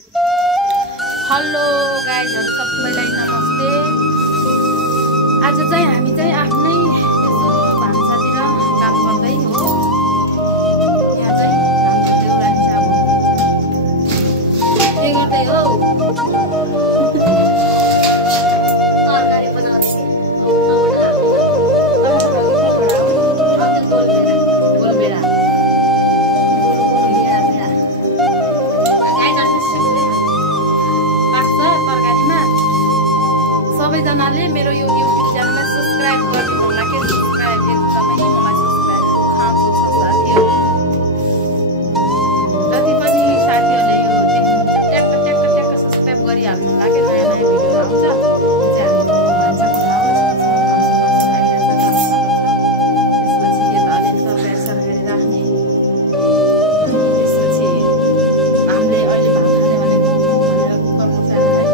Hello गाइजहरु सबैलाई नमस्ते। आज चाहिँ हामी चाहिँ आफ्नै यसो भान्सातिर काम गर्दै हो। यहाँ चाहिँ हाम्रो देउरानी साहब के गर्दै हो? तरकारी बनाउँदै सबैजनाले मेरो यो युट्युब च्यानललाई सब्स्क्राइब गरिदिनु होला के सब्स्क्राइब एकदमै मलाई सब्स्क्राइबको खाँचो छ साथीहरु। जति पनि साथीहरुले यो देख्नुहुन्छ ट्याक सब्स्क्राइब गरिहाल्नु होला के नयाँ नयाँ भिडियो आउँछ। त्यो चाहिँ हामी भान्साको ठाउँ त्यसपछि यता अलि तरकारी राख्ने त्यसपछि हामीले अहिले भात खाने भनेको कुकरको चारोलाई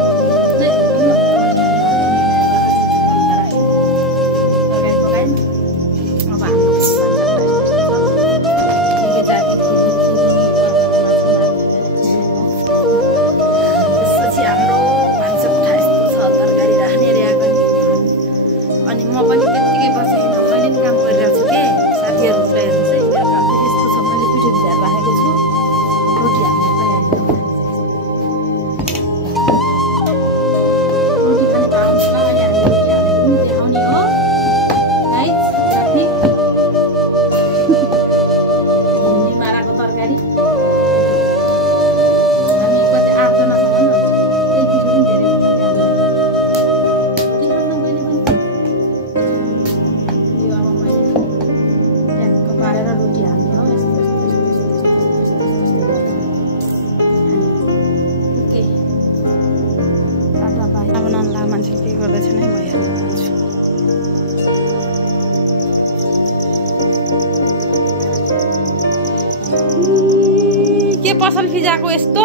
के पसल फिजाको यस्तो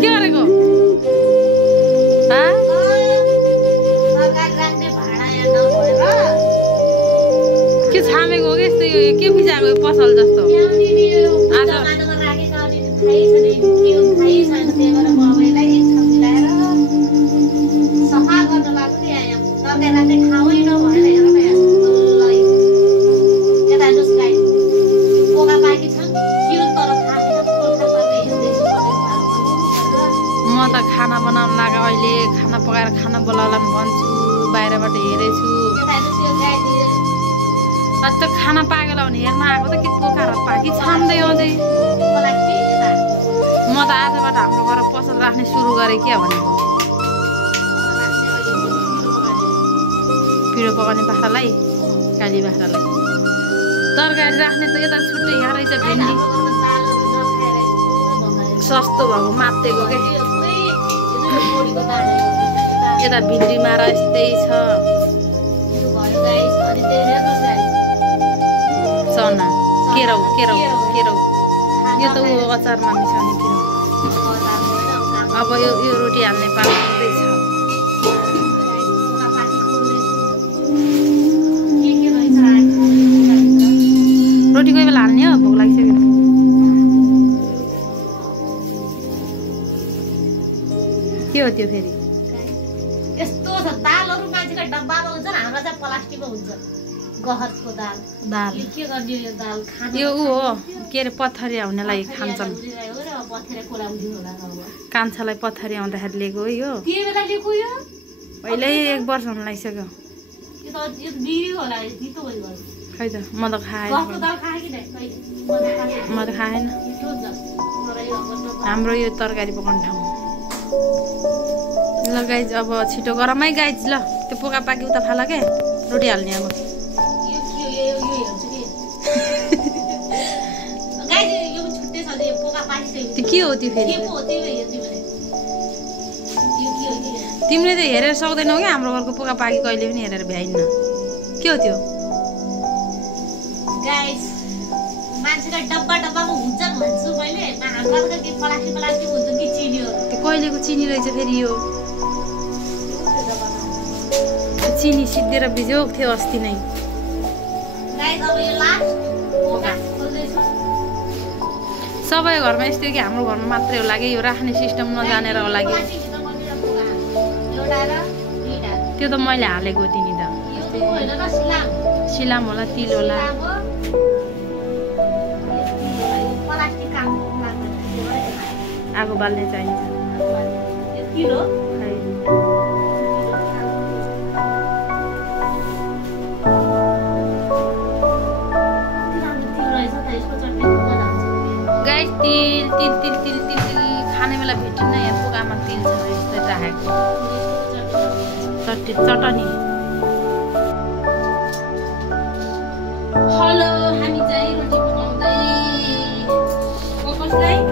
के गरेको के छामेको हो कि यस्तो यो के फिजाको पसल जस्तो खाना बनाउन लाग्यो। अहिले खाना पकाएर खाना बोलाउला भन्छु, बाहिरबाट हेरेछु। त्यो खाना पाकेला भने हेर्न आएको त के पोखाएर पाकी छाम्दै अझै। म त आजबाट हाम्रो घर पसल राख्ने सुरु गरेँ क्या भनेको। पिरो पकाउने बाख्रालाई काली बाख्रालाई तरकारी राख्ने त यता छुट्टै यहाँ रहेछ। भिन्डी सस्तो भएको मातेको के यता भिन्डी मारा यस्तै छ। चना केराउ केराउ केराउ यो त ऊ अचारमा मिसाउने केराउ। अब यो रोटी हाल्ने पालो हुँदैछ। रोटी कोही बेला हाल्ने हो भोक लागिसक्यो। के हो त्यो फेरि यस्तो छ दालहरु मान्छेको डब्बामा हुन्छ हाम्रो चाहिँ प्लास्टिकमा हुन्छ गहतको दाल। यो के गर्ने यो दाल खानु यो ऊ हो के अरे पथरी आउनेलाई खान्छन्। कान्छालाई पथरी आउँदाखेरि लिएको हो यो। के बेला लिएको यो पहिल्यै 1 वर्ष हुन लागिसक्यो। यो त यो बिरियो होला जितो भयो। खै त म त खाएन। गहतको दाल खाए कि नै म त खाएन। हाम्रो यो तरकारी पकाउने ठाउँ ल गाइज। अब छिटो गरमै गाइज। ल त्यो पोका पाकी उता फाला के रोटी हाल्ने। अब त्यो के हो त्यो फेरि तिमीले त हेरेर सक्दैनौ क्या। हाम्रो घरको पोका पाकी कहिले पनि हेरेर भ्याइन्न। के हो त्यो मान्छेको डब्बा डब्बामा हुन्छ भन्छु मैले। हाम्रो त के प्लास्टिक हुन्छ कि चिनी हो। त्यो कहिलेको चिनी रहेछ फेरि यो। चिनी सिद्धेर बिजोक थियो अस्ति नै। सबै घरमा यस्तै कि हाम्रो घरमा मात्रै होला कि यो राख्ने सिस्टम नजानेर होला कि त्यो त मैले हालेको थिएँ नि त सिलाम होला तिल होला आगो बाल्ने चाहिन्छ गाइस तिल तिल तिल तिल तिल तिल खाने बेला भेटिन्न यहाँ पोकामा तिल छ यस्तै राखेको चटनी हेलो हामी चाहिँ रोटी पकाउँदै कसलाई